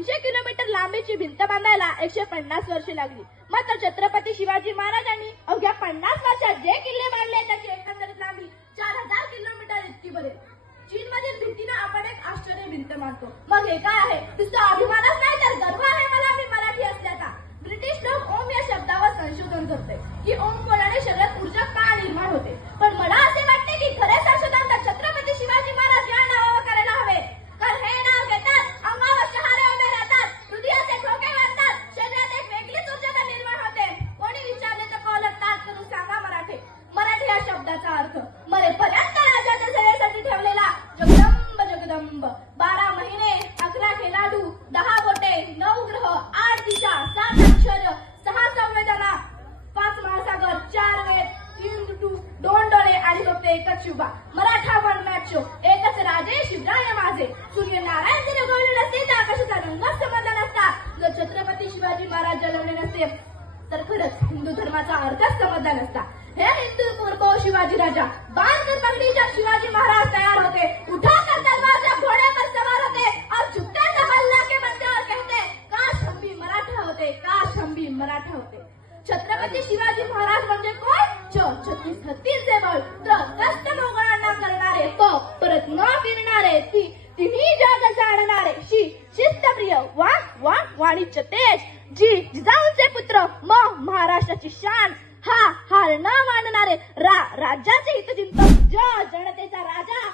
300 kilometre लांबीची भिंत बांधायला 150 वर्षे लागली. मात्र छत्रपती शिवाजी महाराजांनी अवघ्या 50 वर्षात जे किल्ले बांधले त्याची एकंदरीत लांबी 4000 किलोमीटर इतकी भरेल. चीनमधील भिंतींना आपण एक आश्चर्य भिंत मानतो. मग हे काय आहे? नुसता अभिमानच नाही तर गर्व आहे मला मी मराठी असल्याचा. ब्रिटिश लोक ओम या शब्दावर संशोधन करते की ओम बोलण्याने शरीरात ऊर्जा का निर्माण होते. पण मला असे वाटते की खरे संशोधन तर छत्रपती शिवाजी महाराज या नावावर करायला हवे. कारण हे नाव घेतात अंगावर शहारे उभे राहतात, हृदयाचे ठोके वाढतात, शरीरात एक वेगळीच ऊर्जा निर्माण होते. कोणी विचारले तर कॉलर ताट करून सांगा मराठी. मराठी या शब्दाचा अर्थ मरेपर्यंत राजाच्या सेवेसाठी ठेवलेला जगदंब जगदंब. 12 महिने, 11 खेळाडू, 10 बोटे, 9 ग्रह, 8 दिशा, 7 अक्षर, 6 संवेदना, 5 महासागर, 4 वेद, 3 ऋतू, 2 डोळे आणि फक्त एकच Shubha. Maratha one match show. एकच राजे शिवराय माझे. सूर्यनारायण जर उगवले नसते तर आकाशाचा रंगच समजला नसता. जर छत्रपती शिवाजी महाराज जन्मले नसते तर खरंच हिंदू धर्माचा अर्थच समजला नसता. हे हिंदू पूर्व शिवाजी राजा बांधकर पगडीच्या शिवाजी महाराज तयार होते. उठाकर तलवारच्या घोड्यावर सवार होते और झुकते हल्ला के बंदर कहते काश हम भी मराठा होते, काश हम भी मराठा होते. छत्रपती शिवाजी महाराज म्हणजे कोण? 36 हत्तींचे बळ, कष्ट मोगळांना करणारे, परत न फिरणारे, तिन्ही जग जाणणारे, शिस्तप्रिय, वाणिज्य तेज, जिजाऊंचे पुत्र, महाराष्ट्राची शान, हार न मानणारे, राज्याचे हित चिंतक, जनतेचा राजा,